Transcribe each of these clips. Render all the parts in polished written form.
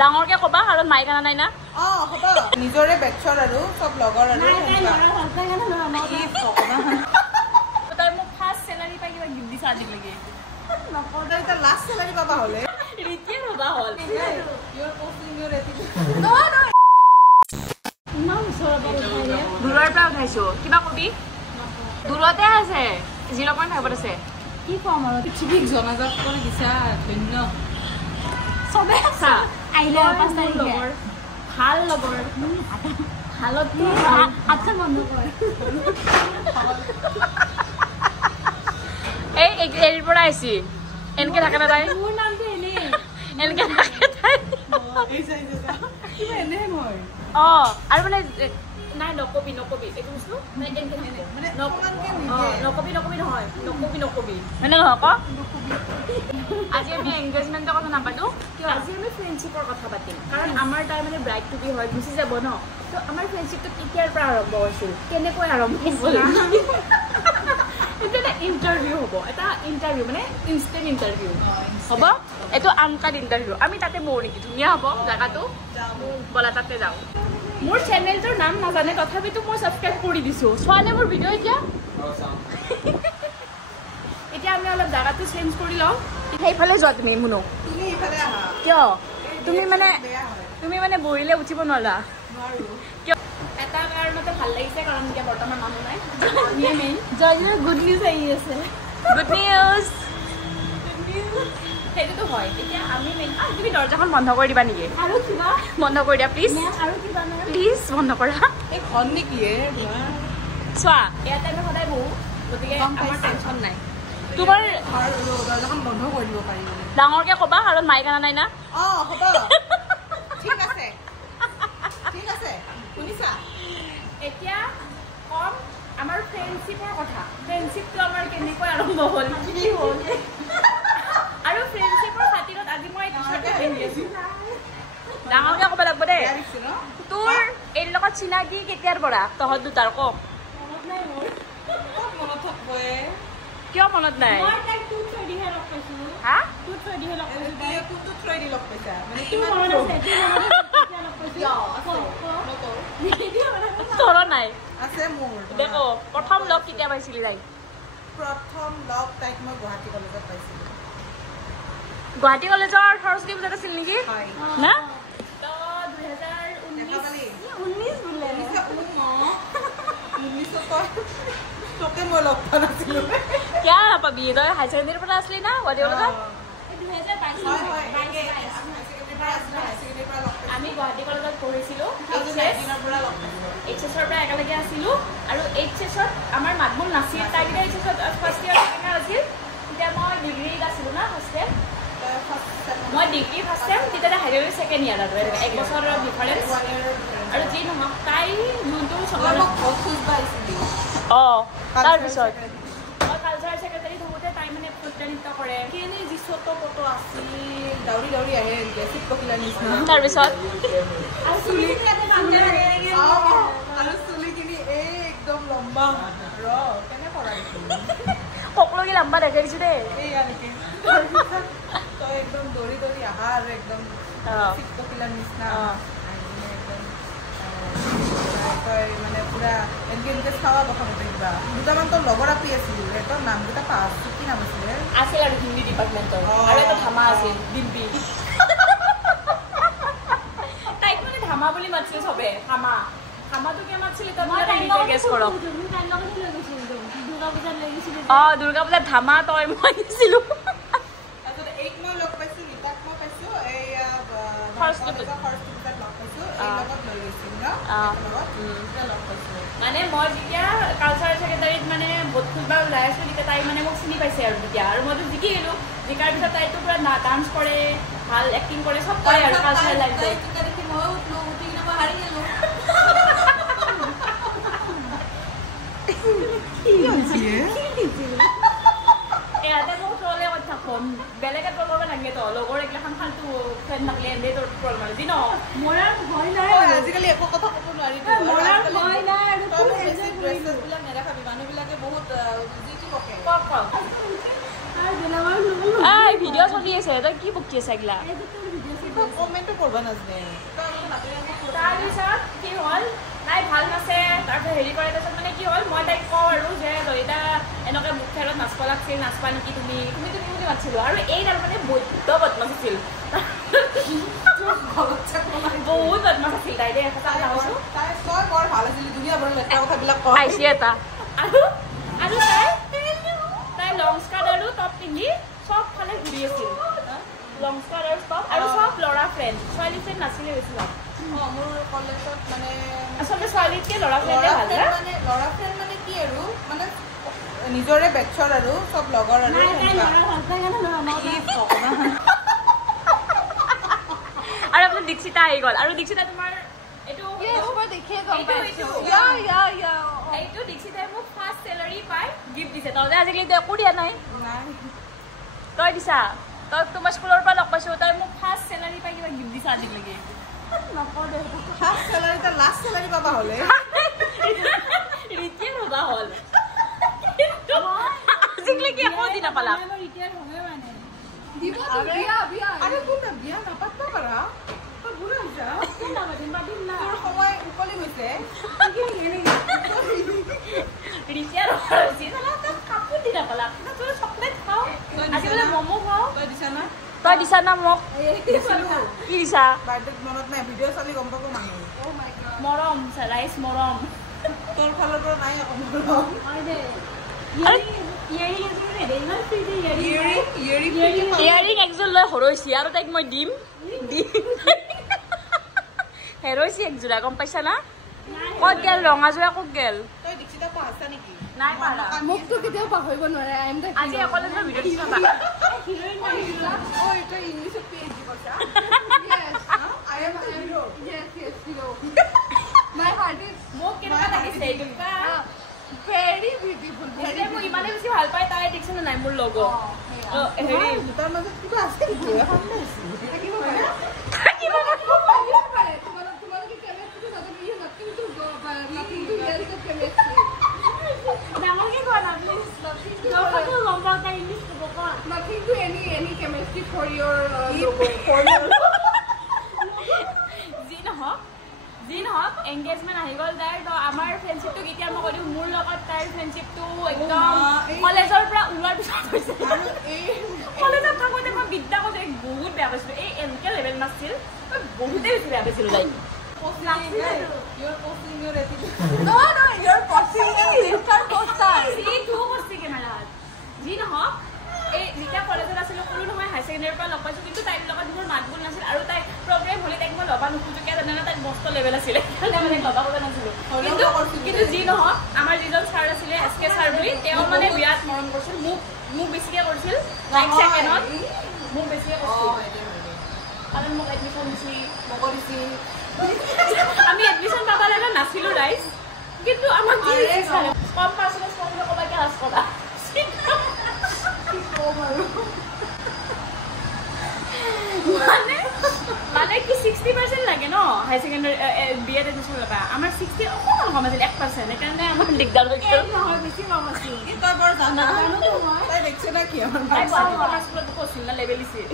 ডাঙৰকে কবা আৰু মাইক আনা নাই না হ'ব নিজৰে বেটছৰ আৰু চব লগৰ আৰু তাই মোক ফাৰ্ষ্ট চেলাৰী পাই কিবা গিফ্ট দিছা আজিলৈকে নকৰ্দা এতিয়া লাষ্ট চেলাৰী পাবা হ'লে ৰিতিয়ে ৰবা হ'ল দূৰৰ পৰা উঠাইছো কিবা কবি দূৰতে আছে 0.5 আছে কি কম আৰু পৃথিৱীক জনাজাত কৰি দিছা ধন্য চবে আছা আইলে 5 তাৰিখে ভাল লগৰ হালত কি আচ্ছা বন্ধ কৰ এই এৰিৰ পৰা আইছি এনকে থাকে না তাই মোৰ নামটো এনে এনকে থাকে তাই এই চাই যা কিবা এনে মই আৰু মানে নাই নকবি এইটো বস্তু মানে এনকে থাকে মানে নকবি নহয় নকবি মানে নহয় ক আজি আমি এংগেজমেন্টৰ কথা নাপাতো আজি আমি ফ্ৰেণ্ডশ্বিপৰ কথা পাতিম কাৰণ আমাৰ তাই মানে ব্ৰাইড টু বি হয় গুচি যাব ন তো আমাৰ ফ্ৰেণ্ডশ্বিপটো কেতিয়াৰ পৰা আৰম্ভ হৈছিল কেনেকৈ আৰম্ভ হৈছিল এটা ইণ্টাৰভিউ হ'ব এটা ইণ্টাৰভিউ মানে ইনষ্টেণ্ট ইণ্টাৰভিউ হ'ব এইটো আনকাট ইণ্টাৰভিউ আমি তাতে বহো নেকি ধুনীয়া হ'ব জেগাটো বলা তাতে যাওঁ মোৰ চেনেলটোৰ নাম নাজানে তথাপিতো মই ছাবস্ক্ৰাইব কৰি দিছোঁ চোৱানে মোৰ ভিডিঅ' এতিয়া আমি অলপ জেগাটো চেঞ্জ কৰি লওঁ সেইফালে যোৱা তুমি মুনু কিয় তুমি মানে বহিলে উঠিব নোৱাৰা কিয় এটা কাৰণতে ভাল লাগিছে কাৰণ এতিয়া বৰ্তমান মানুহ নাই জয়জনৰ গুড নিউজ আহি আছে গুড নিউজ সেইটোতো হয় এতিয়া আমি তুমি দৰ্জাখন বন্ধ কৰি দিবা নেকি আৰু কিবা বন্ধ কৰি দিয়া প্লিজ আৰু কিবা প্লিজ বন্ধ কৰা এই ঘৰ নেকি চোৱা ইয়াতে আমি সদায় বহো গতিকে আমাৰ টেনশ্যন নাই তোমাৰ দৰ্জাখন বন্ধ কৰি দিব পাৰি ডাঙৰকে কবা আৰু মাইক আনা নাই না হ'ব ঠিক আছে শুনিছা এতিয়া কম আমাৰ ফ্ৰেণ্ডশ্বিপৰ কথা ফ্ৰেণ্ডশ্বিপটো আমাৰ কেনেকৈ আৰম্ভ হ'ল কি হ'ল আৰু ফ্ৰেণ্ডশ্বিপৰ খাতিৰত আজি মই ডাঙৰকে ক'ব লাগিব দেই তোৰ এই লগত চিনাকি কেতিয়াৰ পৰা তহঁত দুটাৰ কওক কিয় মনত নাই তোৰ নাই আছে মোৰ দেখো প্ৰথম লগ কেতিয়া পাইছিলি তাইক প্ৰথম লগ তাইক মই গুৱাহাটী কলেজত পাইছিলোঁ গুৱাহাটী কলেজৰ সৰস্বতী পূজাত আছিল নেকি না তোকে মই লগ পোৱা নাছিলোঁ কিয় নাপাবি তই হাই ছেকেণ্ডেৰীৰ পৰা আছিলি না গুৱাহাটী কলেজত আমি গুৱাহাটী কলেজত পঢ়িছিলোঁ এইচএছৰ পৰা একেলগে আছিলোঁ আৰু এইচএছত আমাৰ মাতবোল নাছিল তাই কেতিয়া এইচএছত ফাৰ্ষ্ট ইয়েৰ ছেকেণ্ড ইয়েৰ আছিল তেতিয়া মই ডিগ্ৰীত আছিলোঁ না ফাৰ্ষ্ট ইয়েৰ মই ডিগ্ৰী ফাৰ্ষ্ট টাইম তেতিয়া হাইড্ৰলি ছেকেণ্ড ইয়েৰ আৰু এক বছৰৰ ডিফাৰেঞ্চ আৰু যি নহওক তাই যোনটো তাৰপিছত মই কালচাৰেল ছেক্ৰেটাৰী থাকোঁতে তাই মানে নৃত্য কৰে কেনে যি ছোট ফটো আছিল দাউৰি আহে গেছিত পকিলাৰ নিচিনা তাৰপিছত আৰু চুলিখিনি একদম লম্বা কেনে কৰা সকলোকে লম্বা দেখাই দিছোঁ দেই এইয়া নেকি তই একদম দৌৰি আহা আৰু একদম পকিলাৰ নিচিনা তই মানে পুৰা এনেকে চাৱা প্ৰথমতে কিবা দুটামান তোৰ লগৰ আপি আছিলোঁ তোৰ নামকেইটা পাহৰিছোঁ কি নাম আছিলে আছিল আৰু হিন্দী ডিপাৰ্টমেণ্টৰ আৰু এটা ধামা আছিল ডিম্পি তাইক মানে ধামা বুলি মাতিছিল চবে ধামাটো কিয় মাতিছিল গেছ কৰক দুৰ্গা পূজাত ধামা তই মই দিছিলোঁ তাৰপিছত এইক মই লগ পাইছোঁ ৰীতাক মই পাইছোঁ এইয়া সৰস্বতী পূজাত লগ পাইছোঁ এই লগত লৈ গৈছিল ন লগ পাইছোঁ মানে মই যেতিয়া কালচাৰেল ছেক্ৰেটাৰীত মানে ভোট খুলিব ওলাই আছোঁ তেতিয়া তাই মানে মোক চিনি পাইছে আৰু তেতিয়া আৰু মইতো জিকি গ'লোঁ জিকাৰ পিছত তাইতো পুৰা ডান্স কৰে ভাল এক্টিং কৰে চব কৰে আৰু কালচাৰেল লাইফটো দেখি ময়ো উঠলোঁ উঠি কিনে মই হাৰি গ'লোঁ ইয়াতে মোক ট্ৰলে কৰি থাকোঁ বেলেগে ট্ৰল কৰিব লাগে তো লগৰ এইগিলাখন ফাল্টু ফ্ৰেণ্ড থাকিলে এনে তোৰ ট্ৰল মাৰে যি ন মোৰ ভয় নাই আজিকালি একো কথা ক'ব নোৱাৰি মানুহবিলাকে বহুত যি কি পকে এই ভিডিঅ' চলি আছে তই কি বকি আছে এগলা কমেণ্টটো কৰিব নাজানে তাৰপিছত কি হ'ল তাই ভাল নাচে তাৰপিছত হেৰি কৰে তাৰপিছত মানে কি হ'ল মই তাইক কওঁ আৰু যে ললিতা এনেকৈ মুখ খেলত নাচব লাগিছিল নাচবা নেকি তুমি বুলি মাতিছিলোঁ আৰু এইডাল মানে বৈদ্য বদমাছ আছিল বহুত বদমাছ আছিল তাই দেই বৰ ভাল আছিল ধুনীয়া বৰ লেতেৰা কথাবিলাক আহিছে এটা আৰু তাই লং স্কাৰ্ট আৰু টপ পিন্ধি চবফালে ঘূৰি আছিল লং স্কাৰ্ট আৰু টপ আৰু চব ল'ৰা ফ্ৰেণ্ড ছোৱালী ফ্ৰেণ্ড নাছিলে বেছিভাগ মোৰ কলেজত মানে আচলতে ছোৱালীতকৈ ল'ৰা ফ্ৰেণ্ডে ভাল ল'ৰা ফ্ৰেণ্ড মানে কি আৰু মানে নিজৰে বেটছৰ আৰু চব লগৰ আৰু আৰু আপোনাৰ দীক্ষিতা আহি গ'ল আৰু দীক্ষিতা তোমাৰ এইটো দীক্ষিতাই মোক ফাৰ্ষ্ট চেলাৰী পাই গিফ্ট দিছে তই আজিকালি একো দিয়া নাই তই দিছা তই তোমাৰ স্কুলৰ পৰা লগ পাইছোঁ তই মোক ফাৰ্ষ্ট চেলাৰী পাই কিবা গিফ্ট দিছা আজিলৈকে ফাৰ্ষ্ট চেলাৰী তাৰ লাষ্ট চেলাৰী পাবা হ'লে ৰিটিয়াৰ হ'বা হ'ল আজিলৈকে একো দি নাপালা আৰু কোন বিয়া নাপাতবা পাৰা তই বুঢ়া হৈছা তোৰ সময় উকলি গৈছে ৰিটিয়াৰ কাপোৰ দি নাপালা তই চকলেট খাওঁ আজিকালি ম'ম' খাওঁ তই দিছা না তই দিছা না মোক কি দিছা বাৰ্থডেত মনত নাই ভিডিঅ' চালি গম পাব মানুহ মৰম ৰাইচ মৰম তোৰ ফালৰ পৰা নাই আকৌ মৰম ইয়াৰিং একযোৰ লৈ হৰৈছি আৰু তাইক মই দিম হেৰৈছি একযোৰা গম পাইছা না ক'ত গেল ৰঙাযোৰা ক'ত গেল তই দীক্ষিতা পাহৰিছা নেকি নাই পাৰা মোকতো কেতিয়াও পাহৰিব নোৱাৰে আজি অকলে মই ভিডিঅ' দিছোঁ পাবা ইংলিছত PhD কৰিছা I am hero. Yes, hero. My heart is মোক কেনেকুৱা লাগিছে এইটো very beautiful. যে মোক ইমানে বেছি ভাল পায় তাই দেখিছে নাই মোৰ লগ হেৰি দুটাৰ মাজত কিবা আছে নেকি থাকিব পাৰে তোমালোকে কেমেষ্ট্ৰি নাজানো you nothing to go nothing to ইয়াৰিক কেমেষ্ট্ৰি ডাঙৰকে কোৱা না প্লিজ নকটো গম পাওঁ তাই ইংলিছ ক'ব কোৱা nothing to any chemistry for your যি নহওক এংগেজমেণ্ট আহি গ'ল তাইৰ তো আমাৰ ফ্ৰেণ্ডশ্বিপটো কেতিয়া মই ক'লোঁ মোৰ লগত তাইৰ ফ্ৰেণ্ডশ্বিপটো একদম কলেজৰ পৰা ওলোৱাৰ পিছত হৈছে কলেজত থাকোঁতে মই বিদ্যা কৰোঁতে বহুত বেয়া পাইছিলোঁ এই এনেকৈ লেভেল নাছিল মই বহুতেই বেছি বেয়া পাইছিলোঁ তাইক যি নহওক এই যেতিয়া কলেজত আছিলোঁ ক'লোঁ নহয় হাই ছেকেণ্ডেৰীৰ পৰা লগ পাইছোঁ কিন্তু তাইৰ লগত মোৰ মাত বোল নাছিল আৰু তাই প্ৰগ্ৰেম হ'লে তাইক মই ল'বা নোখোজোকে জানে তাইক মস্ত লেভেল আছিলে মানে ল'বা ক'ব নাছিলোঁ কিন্তু যি নহওক আমাৰ যিজন ছাৰ আছিলে SK ছাৰ বুলি তেওঁ মানে বিৰাট মৰম কৰিছিল মোক বেছিকৈ কৰিছিল লাইক ছেকেণ্ডত মোক বেছিকৈ কৰিছিল কাৰণ মোক এডমিশ্যন দিছিল আমি এডমিশ্যন পাব লগা নাছিলোঁ ৰাইজ কিন্তু আমাক কম পাৰ্চেণ্টেজ কৰিলে ক'বাকে সাজ কৰা মানে কি 60% লাগে ন হাই ছেকেণ্ডাৰী বি এড এডমিশ্যন ল'বা আমাৰ 60 অকণমান কম আছিল 1% সেইকাৰণে আমাৰ দিগদাৰ হৈছিল নহয় বেছি কম আছিল তই বৰ জানা তই দেখিছে না কি আমাৰ স্কুলত কৈছিল না লেভেল দিছিল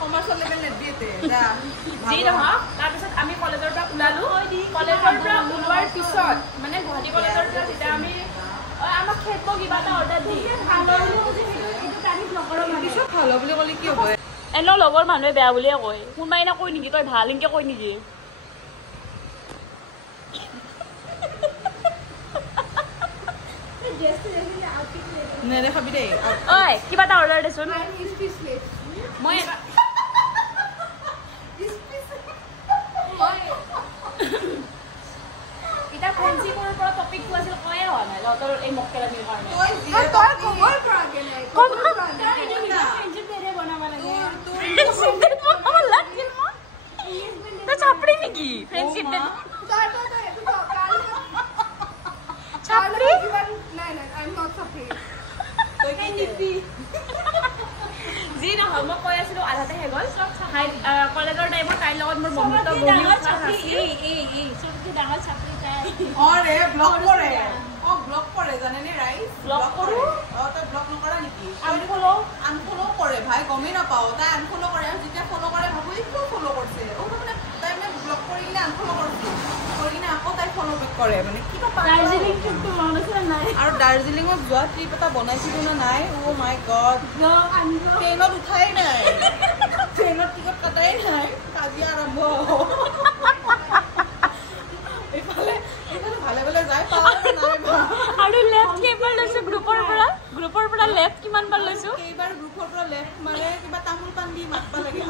কমাৰ্চৰ লেভেল নিদিয়েতে যি নহওক তাৰপিছত আমি কলেজৰ পৰা ওলালোঁ কলেজৰ পৰা ওলোৱাৰ পিছত মানে গুৱাহাটী কলেজৰ পৰা যেতিয়া আমি আমাক খেলিব কিবা এটা অৰ্ডাৰ দি পিছত ভাল বুলি ক'লে কি হ'ব এনেও লগৰ মানুহে বেয়া বুলিয়ে কয় কোনোবাই না কয় নেকি তই ভাল এনেকৈ কয় নেকি নেদেখাবি দেই ঐ কিবা এটা অৰ্ডাৰ দেচোন মই এতিয়া ফ্ৰেণ্ডশ্বিপৰ পৰা টপিকটো আছিল কয়ে হোৱা নাই তহঁতৰ এই মক্কেলামিৰ কাৰণে চাপৰি নেকি ফ্ৰেণ্ডশ্বিপ যি নহয় মই কৈ আছিলোঁ আধাতে শেষ হ'ল কলেজৰ টাইমত তাইৰ লগত মোৰ বন্ধুত্ব ডাঙৰ চাপৰি অৰে ব্লগ কৰে ব্লগ কৰে জানেনে ৰাইজ ব্লগ কৰো তই ব্লগ নকৰা নেকি আনফলো কৰে ভাই গমেই নাপাওঁ তাই আনফলো কৰে আৰু যেতিয়া ফলো কৰে ভাবো এইটো ফলো কৰিছে মানে তাই মানে ব্লগ কৰিলে আনফলো কৰিছে কৰি কিনে আকৌ তাই ফলো বেক কৰে মানে কিবা দাৰ্জিলিং ট্ৰিপটো মনত আছে নাই আৰু দাৰ্জিলিঙত যোৱা ট্ৰিপ এটা বনাইছিলো নে নাই অ' মাই গড ট্ৰেইনত উঠাই নাই ট্ৰেইনত টিকট কাটাই নাই কাজিয়া আৰম্ভ এইফালে ভালে ভালে যায় আৰু লেফ্ট কেইবাৰ লৈছো গ্ৰুপৰ পৰা লেফ্ট কিমান বাৰ লৈছো এইবাৰ গ্ৰুপৰ পৰা লেফ্ট মানে কিবা তামোল পাণ দি মাতবা লাগে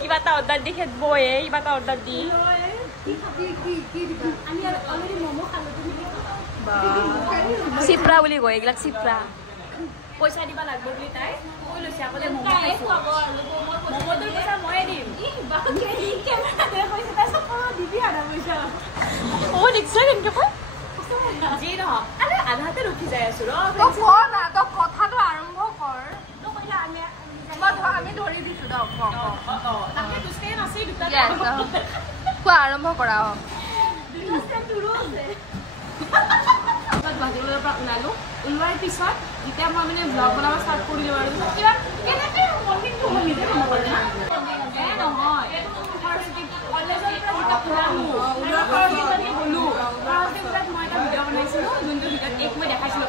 কিবা এটা অৰ্ডাৰ দি খেদ বয়ে কিবা এটা অৰ্ডাৰ দি চিপ্ৰা বুলি কয় এইবিলাক চিপ্ৰা পইচা দিব লাগিব বুলি তাই কৈ লৈছে আগতে ম'ম' খাইছো ম'ম'টোৰ পইচা ময়ে দিম অ দেখিছা কেনেকে কয় যি নহওক আধাতে ৰখি যাই আছো কথাটো আৰম্ভ কৰ আমি ধৰি দিছো কোৱা আৰম্ভ কৰা গুৱাহাটীৰ পৰা ওলালো ওলোৱাৰ পিছত যেতিয়া মই মানে ব্লগ বনাব ষ্টাৰ্ট কৰিলো আৰু কিবা কেনেকে মৰ্ণিংটো মই নিজে বনাব পাৰো না নহয় কলেজৰ পৰা গ'লো মই এটা ভিডিঅ' বনাইছিলোঁ যোনটো ভিডিঅ'ত এইক মই দেখাইছিলোঁ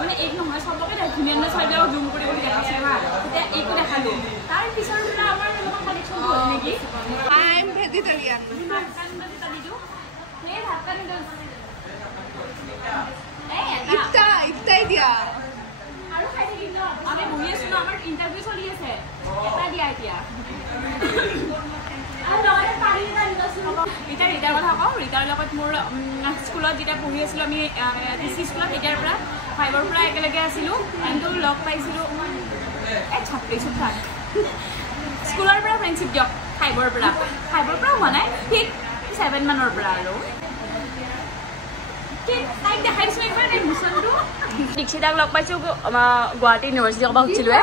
মানে এইক নহয় চবকে ধুনীয়া ধুনীয়া ছোৱালীবিলাকক জুম কৰি কৰি দেখাইছিলোঁ হা তেতিয়া এইকো দেখালোঁ তাৰ পিছৰ পৰা আমাৰ অলপমান কানেকশ্যন হ'ল নেকি আই এম ভেজিটেৰিয়ান ইফতাই দিয়া আৰু খাই থাকিম ন আমি বহি আছো ন আমাৰ ইণ্টাৰভিউ চলি আছে এটা দিয়া এতিয়া এতিয়া ৰীতাৰ কথা কওঁ ৰীতাৰ লগত মোৰ স্কুলত যেতিয়া পঢ়ি আছিলোঁ আমি ডিচি স্কুলত তেতিয়াৰ পৰা 5ৰ পৰা একেলগে আছিলোঁ কিন্তু লগ পাইছিলোঁ ছাত্ৰীছোঁ থাক স্কুলৰ পৰা ফ্ৰেণ্ডশ্বিপ দিয়ক 5ৰ পৰা হোৱা নাই ঠিক 7 মানৰ পৰা আৰু তাইক দেখাই দিছোঁ একবাৰ তাইৰ মিছনটো দীক্ষিতাক লগ পাইছোঁ গুৱাহাটী ইউনিভাৰ্চিটি ক'ব খুজিছিলোঁ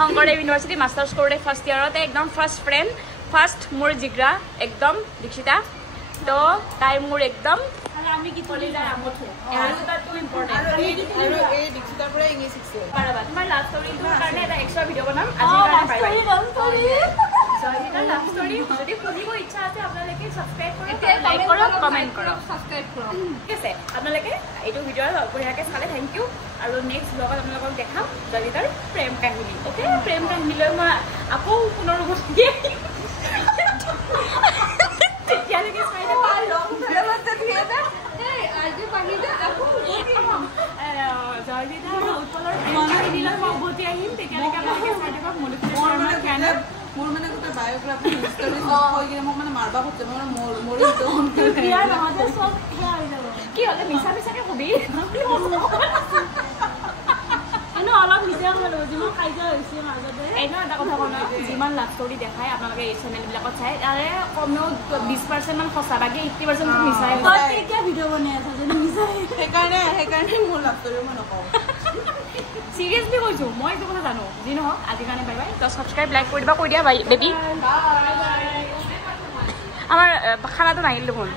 শংকৰদেৱ ইউনিভাৰ্চিটি মাষ্টাৰ্ছ কৰোঁতে ফাৰ্ষ্ট ইয়াৰতে একদম ফাৰ্ষ্ট ফ্ৰেণ্ড ফাৰ্ষ্ট মোৰ জিগ্ৰা একদম দীক্ষিতা তো তাই মোৰ একদম আমি কি কলেজৰ আমত তোমাৰ লাভ ষ্টৰীটোৰ কাৰণে এটা এক্সট্ৰা ভিডিঅ' বনাম লাভ ষ্টৰী যদি শুনিব ইচ্ছা আছে আপোনালোকে ছাবস্ক্ৰাইব কৰক লাইক কৰক কমেণ্ট কৰক ছাবস্ক্ৰাইব কৰক ঠিক আছে আপোনালোকে এইটো ভিডিঅ' বঢ়িয়াকৈ চালে থেংক ইউ আৰু নেক্সট ব্লগত আপোনালোকক দেখাম জয়জিতৰ প্ৰেম কাহিনী অ'কে প্ৰেম কাহিনীলৈ মই আকৌ পুনৰ উভতি তেতিয়ালৈকে চাই থাকক জয়জিতা উৎপলৰ প্ৰেম কাহিনীলৈ মই উভতি আহিম তেতিয়ালৈকে আপোনালোকে চাই থাকক মোৰ মানে গোটেই বায়'গ্ৰাফি হিষ্টৰী কৈ কিনে মোক মানে মাৰবা খুজিছে মই মৰি কি হ'লে মিছা মিছাকে কবি অলপ নিজে যিমান কাজিয়া হৈছে মাজতে এনেও এটা কথা কওঁ যিমান লাভ ষ্টৰী দেখায় আপোনালোকে এই চেনেলবিলাকত চাই তাৰে কমেও 20% মান সঁচা বাকী 80% মিছাই এতিয়া ভিডিঅ' বনাই আছে যদি মিছাই সেইকাৰণে মোৰ লাভ ষ্টৰী মই নকওঁ চিৰিয়াছলি কৈছোঁ মই এইটো কথা জানো যি নহওক আজিৰ কাৰণে বাই বাই তো ছাবস্ক্ৰাইব লাইক কৰি দিবা কৈ দিয়া বাই বেবী আমাৰ খানাটো নাহিল দেখোন